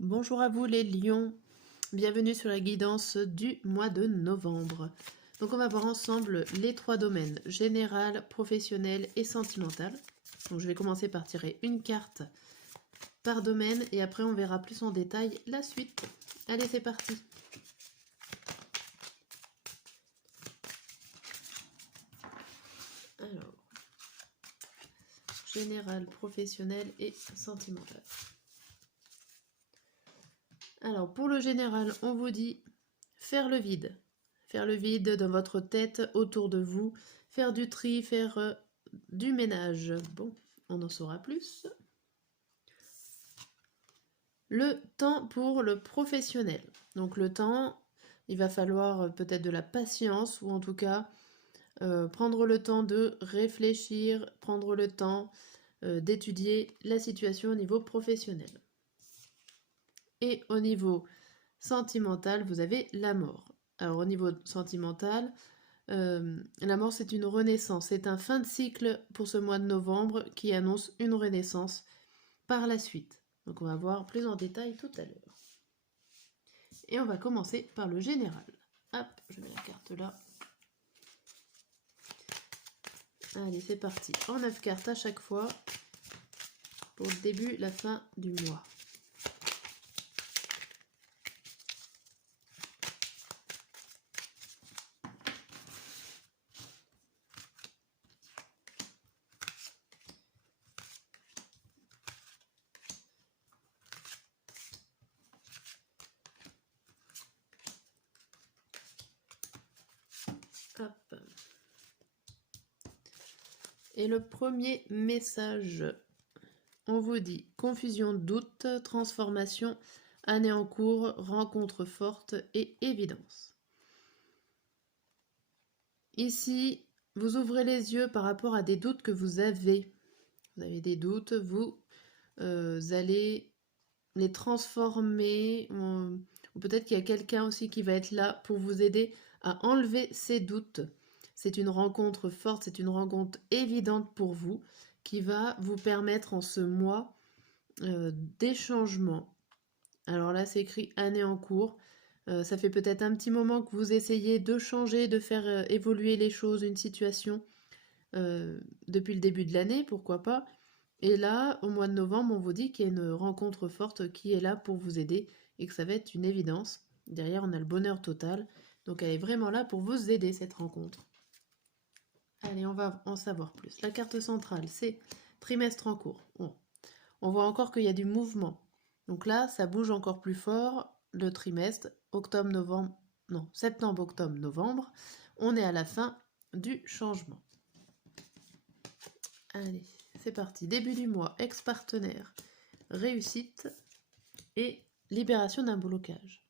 Bonjour à vous les lions, bienvenue sur la guidance du mois de novembre. Donc on va voir ensemble les trois domaines, général, professionnel et sentimental. Donc je vais commencer par tirer une carte par domaine et après on verra plus en détail la suite. Allez, c'est parti. Alors, général, professionnel et sentimental. Alors pour le général, on vous dit faire le vide. Faire le vide dans votre tête, autour de vous, faire du tri, faire du ménage. Bon, on en saura plus. Le temps pour le professionnel. Donc le temps, il va falloir peut-être de la patience ou en tout cas prendre le temps de réfléchir, prendre le temps d'étudier la situation au niveau professionnel. Et au niveau sentimental, vous avez la mort. Alors au niveau sentimental, la mort c'est une renaissance, c'est un fin de cycle pour ce mois de novembre qui annonce une renaissance par la suite. Donc on va voir plus en détail tout à l'heure. Et on va commencer par le général. Hop, je mets la carte là. Allez, c'est parti. En 9 cartes à chaque fois pour le début, la fin du mois. Hop. Et le premier message, on vous dit confusion, doute, transformation, année en cours, rencontre forte et évidence. Ici, vous ouvrez les yeux par rapport à des doutes que vous avez. Vous avez des doutes, vous allez les transformer, ou peut-être qu'il y a quelqu'un aussi qui va être là pour vous aider à enlever ces doutes. C'est une rencontre forte, c'est une rencontre évidente pour vous qui va vous permettre en ce mois des changements. Alors là, c'est écrit année en cours. Ça fait peut-être un petit moment que vous essayez de changer, de faire évoluer les choses, une situation depuis le début de l'année, pourquoi pas. Et là, au mois de novembre, on vous dit qu'il y a une rencontre forte qui est là pour vous aider et que ça va être une évidence. Derrière, on a le bonheur total. Donc elle est vraiment là pour vous aider, cette rencontre. Allez, on va en savoir plus. La carte centrale, c'est trimestre en cours. Bon. On voit encore qu'il y a du mouvement. Donc là, ça bouge encore plus fort. Le trimestre, octobre, novembre, non, septembre, octobre, novembre. On est à la fin du changement. Allez, c'est parti. Début du mois, ex-partenaire, réussite et libération d'un blocage.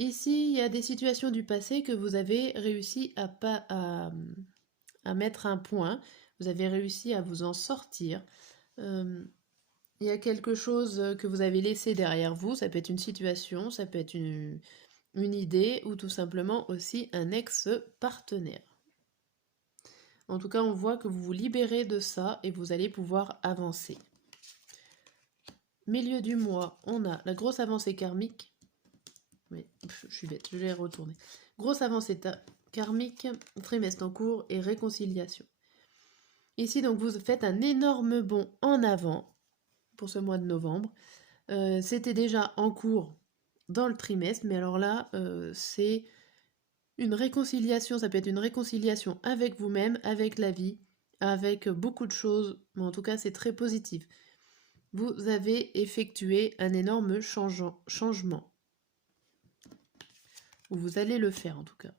Ici, il y a des situations du passé que vous avez réussi à mettre un point. Vous avez réussi à vous en sortir. Il y a quelque chose que vous avez laissé derrière vous. Ça peut être une situation, ça peut être une idée ou tout simplement aussi un ex-partenaire. En tout cas, on voit que vous vous libérez de ça et vous allez pouvoir avancer. Milieu du mois, on a la grosse avancée karmique. Mais je suis bête, je vais retourner. Grosse avancée karmique, trimestre en cours et réconciliation. Ici, donc, vous faites un énorme bond en avant pour ce mois de novembre. C'était déjà en cours dans le trimestre, mais alors là, c'est une réconciliation. Ça peut être une réconciliation avec vous-même, avec la vie, avec beaucoup de choses, mais en tout cas, c'est très positif. Vous avez effectué un énorme changement. Ou vous allez le faire en tout cas.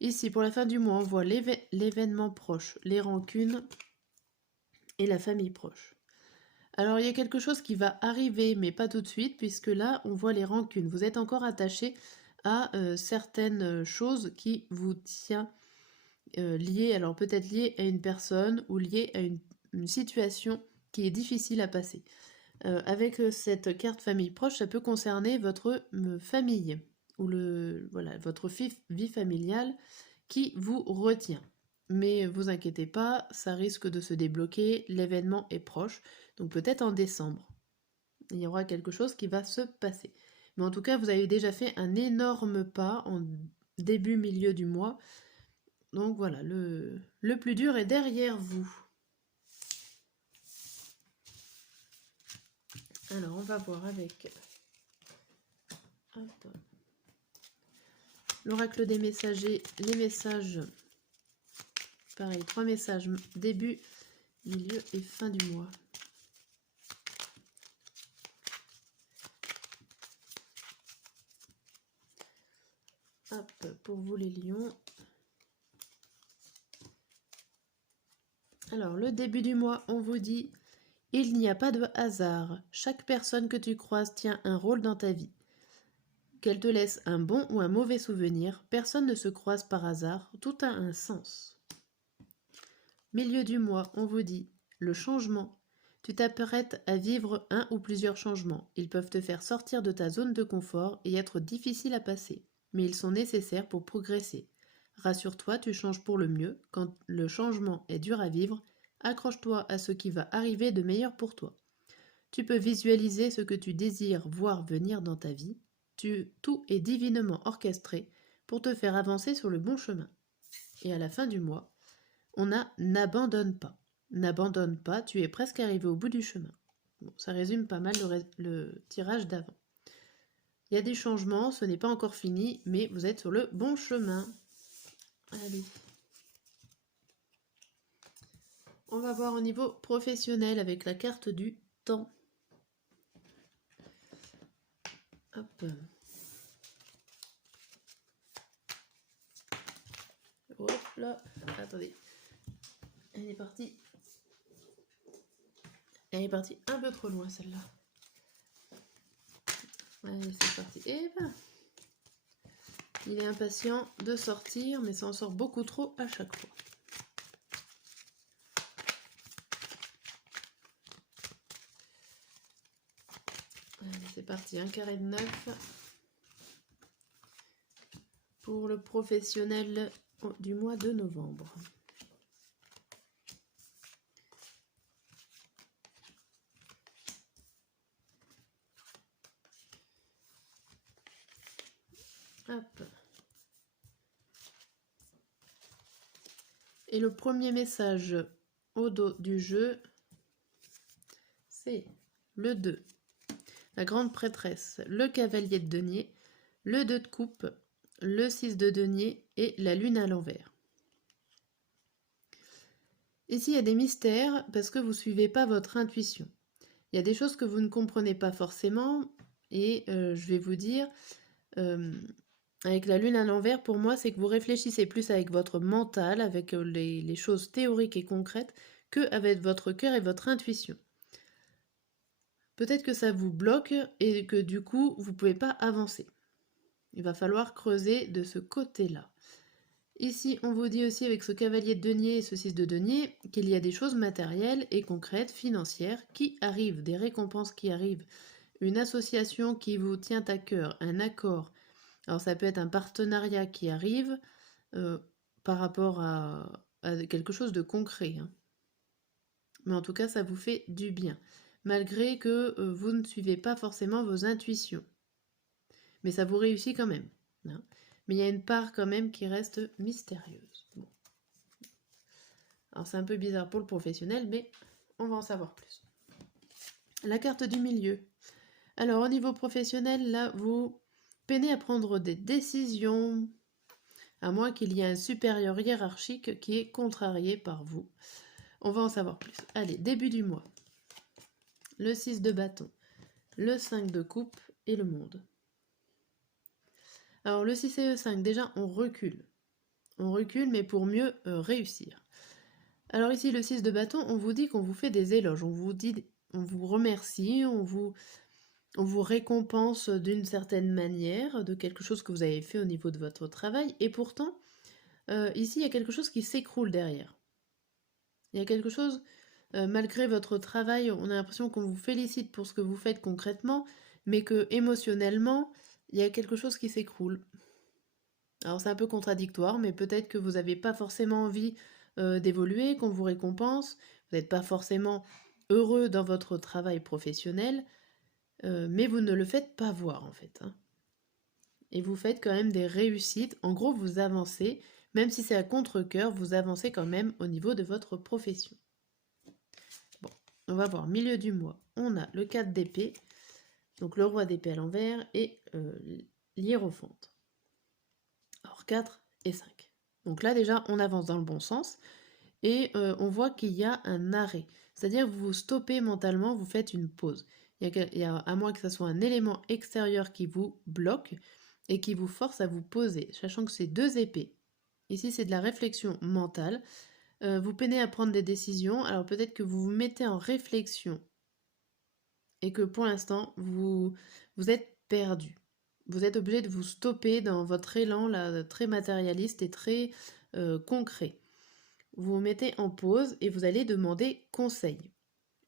Ici, pour la fin du mois, on voit l'événement proche, les rancunes et la famille proche. Alors, il y a quelque chose qui va arriver, mais pas tout de suite, puisque là, on voit les rancunes. Vous êtes encore attaché à certaines choses qui vous tiennent liées, alors peut-être liées à une personne ou liées à une situation qui est difficile à passer. Avec cette carte famille proche, ça peut concerner votre famille ou votre vie familiale qui vous retient. Mais vous inquiétez pas, ça risque de se débloquer, l'événement est proche, donc peut-être en décembre. il y aura quelque chose qui va se passer. Mais en tout cas, vous avez déjà fait un énorme pas en début, milieu du mois. Donc voilà, le plus dur est derrière vous. Alors, on va voir avec l'oracle des messagers, les messages. Pareil, 3 messages, début, milieu et fin du mois. Hop, pour vous les lions. Alors, le début du mois, on vous dit: il n'y a pas de hasard. Chaque personne que tu croises tient un rôle dans ta vie. Qu'elle te laisse un bon ou un mauvais souvenir, personne ne se croise par hasard, tout a un sens. Milieu du mois, on vous dit: le changement. Tu t'apprêtes à vivre un ou plusieurs changements. Ils peuvent te faire sortir de ta zone de confort et être difficiles à passer, mais ils sont nécessaires pour progresser. Rassure-toi, tu changes pour le mieux. Quand le changement est dur à vivre, accroche-toi à ce qui va arriver de meilleur pour toi. Tu peux visualiser ce que tu désires voir venir dans ta vie. Tout est divinement orchestré pour te faire avancer sur le bon chemin. Et à la fin du mois, on a n'abandonne pas. N'abandonne pas, tu es presque arrivé au bout du chemin. Bon, ça résume pas mal le tirage d'avant. Il y a des changements, ce n'est pas encore fini, mais vous êtes sur le bon chemin. Allez. On va voir au niveau professionnel avec la carte du temps. Hop. Hop là. Attendez. Elle est partie. Elle est partie un peu trop loin celle-là. Allez, c'est parti. Et ben. Il est impatient de sortir, mais ça en sort beaucoup trop à chaque fois. Allez, c'est parti. Un carré de 9. Pour le professionnel du mois de novembre. Hop. Et le premier message au dos du jeu, c'est le 2, la grande prêtresse, le cavalier de denier, le 2 de coupe, le 6 de denier et la lune à l'envers. Ici, il y a des mystères parce que vous ne suivez pas votre intuition. Il y a des choses que vous ne comprenez pas forcément et je vais vous dire... avec la lune à l'envers, pour moi, c'est que vous réfléchissez plus avec votre mental, avec les choses théoriques et concrètes, que avec votre cœur et votre intuition. Peut-être que ça vous bloque et que du coup, vous ne pouvez pas avancer. Il va falloir creuser de ce côté-là. Ici, on vous dit aussi avec ce cavalier de denier et ce 6 de denier qu'il y a des choses matérielles et concrètes, financières, qui arrivent, des récompenses qui arrivent, une association qui vous tient à cœur, un accord. Alors ça peut être un partenariat qui arrive par rapport à quelque chose de concret. Hein. Mais en tout cas, ça vous fait du bien. Malgré que vous ne suivez pas forcément vos intuitions. Mais ça vous réussit quand même. Hein. Mais il y a une part quand même qui reste mystérieuse. Bon. Alors c'est un peu bizarre pour le professionnel, mais on va en savoir plus. La carte du milieu. Alors au niveau professionnel, là, vous peinez à prendre des décisions, à moins qu'il y ait un supérieur hiérarchique qui est contrarié par vous. On va en savoir plus. Allez, début du mois. Le 6 de bâton, le 5 de coupe et le monde. Alors le 6 et le 5, déjà on recule. On recule mais pour mieux réussir. Alors ici le 6 de bâton, on vous dit qu'on vous fait des éloges, on vous remercie, on vous récompense d'une certaine manière de quelque chose que vous avez fait au niveau de votre travail. Et pourtant, ici, il y a quelque chose qui s'écroule derrière. Il y a quelque chose, malgré votre travail, on a l'impression qu'on vous félicite pour ce que vous faites concrètement, mais que émotionnellement, il y a quelque chose qui s'écroule. Alors c'est un peu contradictoire, mais peut-être que vous n'avez pas forcément envie d'évoluer, qu'on vous récompense, vous n'êtes pas forcément heureux dans votre travail professionnel, mais vous ne le faites pas voir en fait, hein. Et vous faites quand même des réussites. En gros, vous avancez, même si c'est à contre-cœur, vous avancez quand même au niveau de votre profession. Bon, on va voir milieu du mois. On a le 4 d'épée, donc le roi d'épée à l'envers et l'hiérophante. Alors 4 et 5. Donc là déjà, on avance dans le bon sens et on voit qu'il y a un arrêt. C'est-à-dire que vous vous stoppez mentalement, vous faites une pause. À moins que ce soit un élément extérieur qui vous bloque et qui vous force à vous poser, sachant que c'est 2 épées. Ici, c'est de la réflexion mentale. Vous peinez à prendre des décisions, alors peut-être que vous vous mettez en réflexion et que pour l'instant, vous êtes perdu. Vous êtes obligé de vous stopper dans votre élan là, très matérialiste et très concret. Vous vous mettez en pause et vous allez demander conseil.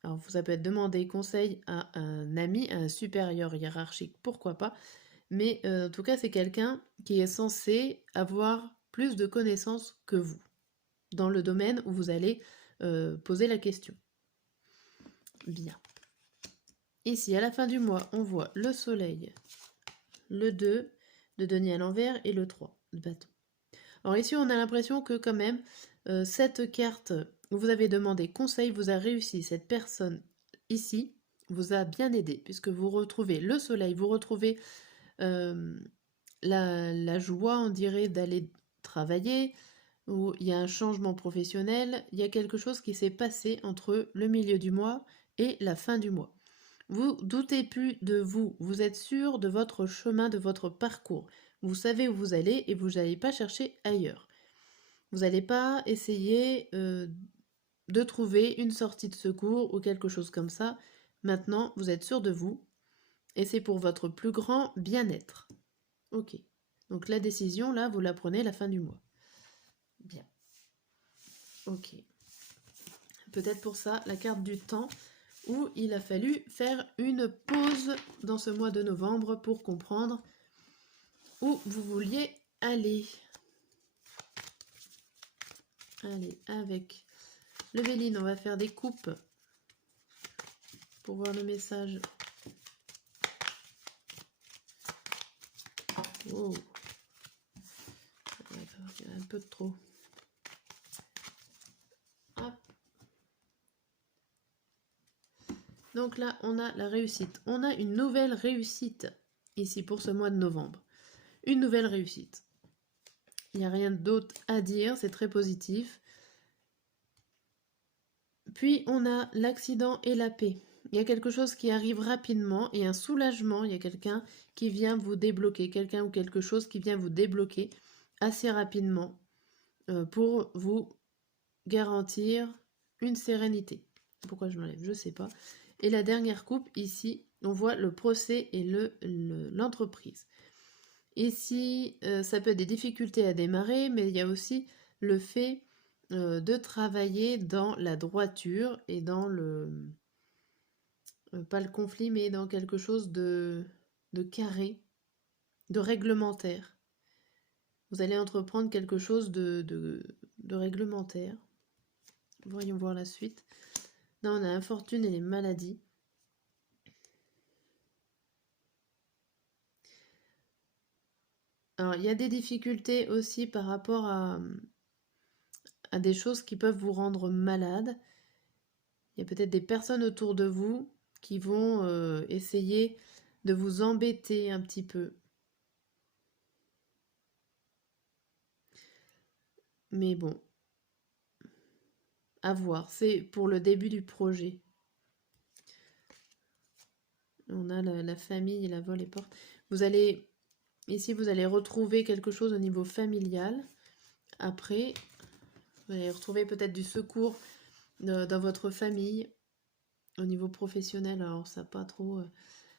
Alors ça peut être demander conseil à un ami, à un supérieur hiérarchique, pourquoi pas. Mais en tout cas, c'est quelqu'un qui est censé avoir plus de connaissances que vous dans le domaine où vous allez poser la question. Bien. Ici, à la fin du mois, on voit le soleil, le 2 de denier à l'envers et le 3 de bâton. Alors ici, on a l'impression que quand même, cette carte où vous avez demandé conseil vous a réussi. Cette personne ici vous a bien aidé puisque vous retrouvez le soleil, vous retrouvez la joie, on dirait, d'aller travailler, où il y a un changement professionnel, il y a quelque chose qui s'est passé entre le milieu du mois et la fin du mois. Vous doutez plus de vous, vous êtes sûr de votre chemin, de votre parcours. Vous savez où vous allez et vous n'allez pas chercher ailleurs. Vous n'allez pas essayer de trouver une sortie de secours ou quelque chose comme ça. Maintenant, vous êtes sûr de vous et c'est pour votre plus grand bien-être. Ok. Donc la décision, là, vous la prenez à la fin du mois. Bien. Ok. Peut-être pour ça, la carte du temps, où il a fallu faire une pause dans ce mois de novembre pour comprendre où vous vouliez aller. Allez, avec le Béline, on va faire des coupes pour voir le message. Oh. Il y a un peu de trop. Hop. Donc là, on a la réussite. On a une nouvelle réussite ici pour ce mois de novembre. Une nouvelle réussite. Il n'y a rien d'autre à dire, c'est très positif. Puis on a l'accident et la paix. Il y a quelque chose qui arrive rapidement et un soulagement. Il y a quelqu'un qui vient vous débloquer, quelqu'un ou quelque chose qui vient vous débloquer assez rapidement pour vous garantir une sérénité. Pourquoi je l'enlève? Je ne sais pas. Et la dernière coupe, ici, on voit le procès et l'entreprise. Ici, ça peut être des difficultés à démarrer, mais il y a aussi le fait de travailler dans la droiture et dans le... pas le conflit, mais dans quelque chose de carré, de réglementaire. Vous allez entreprendre quelque chose de réglementaire. Voyons voir la suite. Là, on a infortune et les maladies. Alors, il y a des difficultés aussi par rapport à des choses qui peuvent vous rendre malade. Il y a peut-être des personnes autour de vous qui vont essayer de vous embêter un petit peu. Mais bon, à voir. C'est pour le début du projet. On a la famille, la vol et porte. Ici, vous allez retrouver quelque chose au niveau familial. Après, vous allez retrouver peut-être du secours dans votre famille. Au niveau professionnel, alors ça pas trop...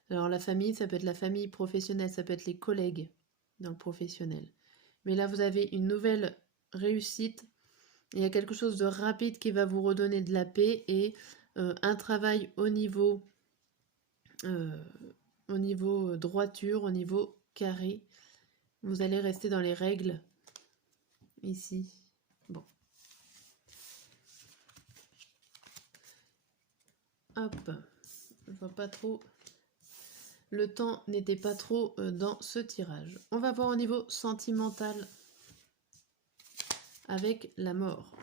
Alors la famille, ça peut être la famille professionnelle, ça peut être les collègues dans le professionnel. Mais là, vous avez une nouvelle réussite. Il y a quelque chose de rapide qui va vous redonner de la paix et un travail au niveau droiture, au niveau carré. Vous allez rester dans les règles ici. Bon. Hop. Je vois pas trop. le temps n'était pas trop dans ce tirage. On va voir au niveau sentimental avec la mort.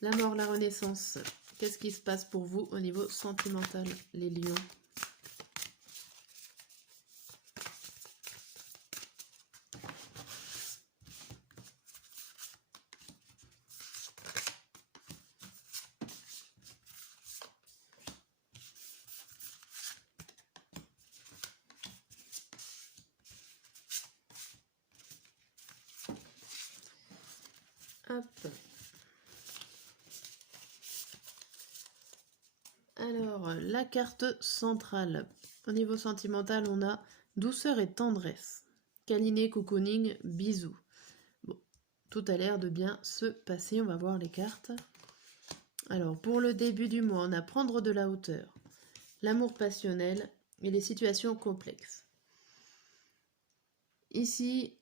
La mort, la renaissance. Qu'est-ce qui se passe pour vous au niveau sentimental, les lions? Hop. Alors, la carte centrale. Au niveau sentimental, on a douceur et tendresse. Câliner, cocooning, bisous. Bon, tout a l'air de bien se passer. On va voir les cartes. Alors, pour le début du mois, on a prendre de la hauteur, l'amour passionnel et les situations complexes. Ici,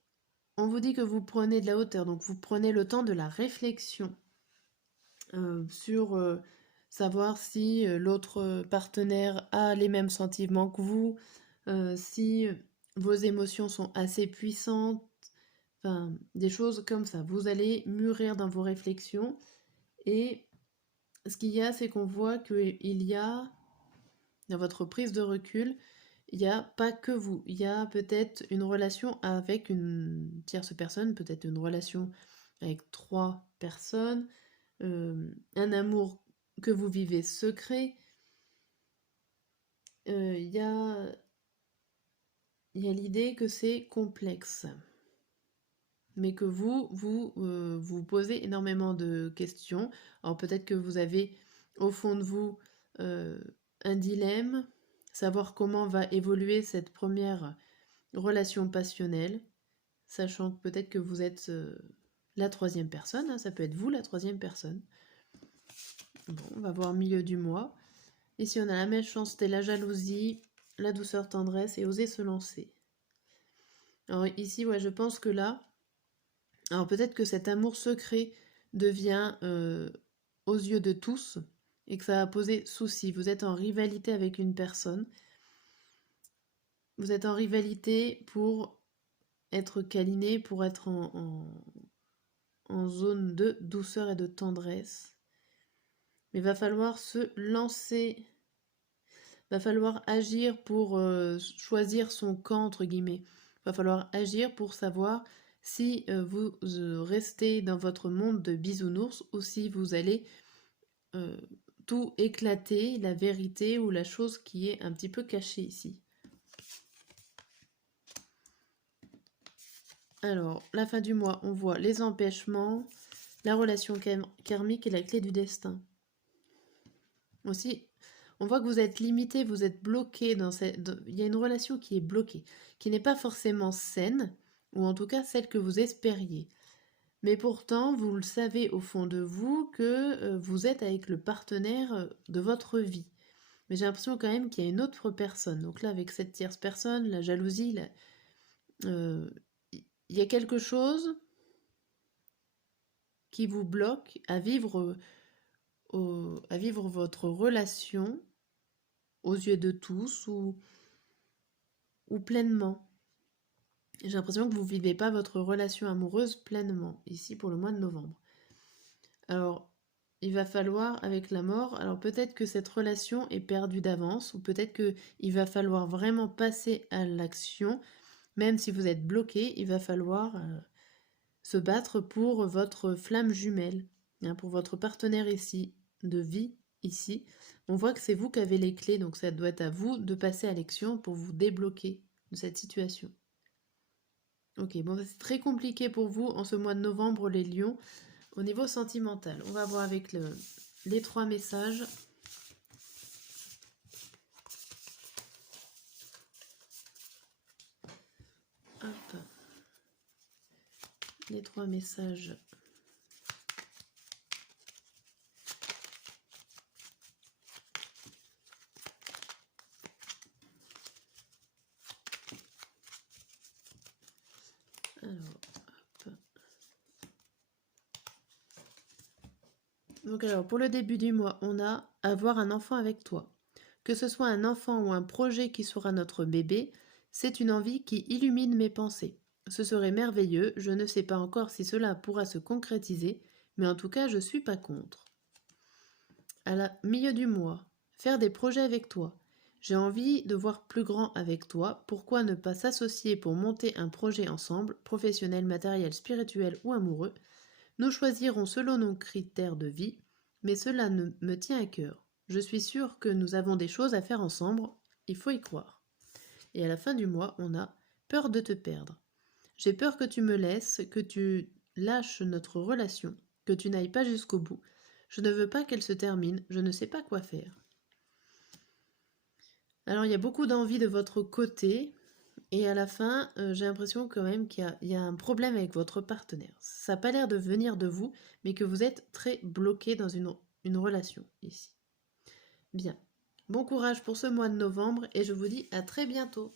on vous dit que vous prenez de la hauteur, donc vous prenez le temps de la réflexion sur savoir si l'autre partenaire a les mêmes sentiments que vous, si vos émotions sont assez puissantes, enfin des choses comme ça. Vous allez mûrir dans vos réflexions et ce qu'il y a, c'est qu'on voit qu'il y a, dans votre prise de recul, il n'y a pas que vous. Il y a peut-être une relation avec une tierce personne, peut-être une relation avec 3 personnes, un amour que vous vivez secret. Il y a l'idée que c'est complexe, mais que vous posez énormément de questions. Alors peut-être que vous avez au fond de vous un dilemme, savoir comment va évoluer cette première relation passionnelle, sachant que peut-être que vous êtes la 3e personne, hein, ça peut être vous la 3e personne. Bon, on va voir milieu du mois. Ici, on a la méchanceté, la jalousie, la douceur, tendresse et oser se lancer. Alors ici, ouais, je pense que là, alors peut-être que cet amour secret devient aux yeux de tous et que ça va poser souci. Vous êtes en rivalité avec une personne. Vous êtes en rivalité pour être câliné, pour être en zone de douceur et de tendresse. Mais il va falloir se lancer. Il va falloir agir pour choisir son camp, entre guillemets. Il va falloir agir pour savoir si vous restez dans votre monde de bisounours ou si vous allez tout éclater, la vérité ou la chose qui est un petit peu cachée ici. Alors, la fin du mois, on voit les empêchements, la relation karmique et la clé du destin. Aussi, on voit que vous êtes limité, vous êtes bloqué dans il y a une relation qui est bloquée, qui n'est pas forcément saine, ou en tout cas celle que vous espériez. Mais pourtant, vous le savez au fond de vous que vous êtes avec le partenaire de votre vie. Mais j'ai l'impression quand même qu'il y a une autre personne. Donc là, avec cette tierce personne, la jalousie, il y a quelque chose qui vous bloque à vivre votre relation aux yeux de tous ou pleinement. J'ai l'impression que vous ne vivez pas votre relation amoureuse pleinement, ici pour le mois de novembre. Alors, il va falloir, avec la mort, alors peut-être que cette relation est perdue d'avance, ou peut-être qu'il va falloir vraiment passer à l'action, même si vous êtes bloqué, il va falloir se battre pour votre flamme jumelle, hein, pour votre partenaire ici, de vie ici. On voit que c'est vous qui avez les clés, donc ça doit être à vous de passer à l'action pour vous débloquer de cette situation. Ok, bon, c'est très compliqué pour vous en ce mois de novembre, les lions. Au niveau sentimental, on va voir avec les 3 messages. Hop. Les 3 messages. Donc alors, pour le début du mois, on a avoir un enfant avec toi. Que ce soit un enfant ou un projet qui sera notre bébé, c'est une envie qui illumine mes pensées. Ce serait merveilleux, je ne sais pas encore si cela pourra se concrétiser, mais en tout cas je suis pas contre. À la milieu du mois, faire des projets avec toi. J'ai envie de voir plus grand avec toi, pourquoi ne pas s'associer pour monter un projet ensemble, professionnel, matériel, spirituel ou amoureux. Nous choisirons selon nos critères de vie, mais cela me tient à cœur. Je suis sûre que nous avons des choses à faire ensemble, il faut y croire. Et à la fin du mois, on a peur de te perdre. J'ai peur que tu me laisses, que tu lâches notre relation, que tu n'ailles pas jusqu'au bout. Je ne veux pas qu'elle se termine, je ne sais pas quoi faire. Alors il y a beaucoup d'envie de votre côté, et à la fin, j'ai l'impression quand même qu'il y a un problème avec votre partenaire. Ça n'a pas l'air de venir de vous, mais que vous êtes très bloqué dans une relation ici. Bien. Bon courage pour ce mois de novembre et je vous dis à très bientôt.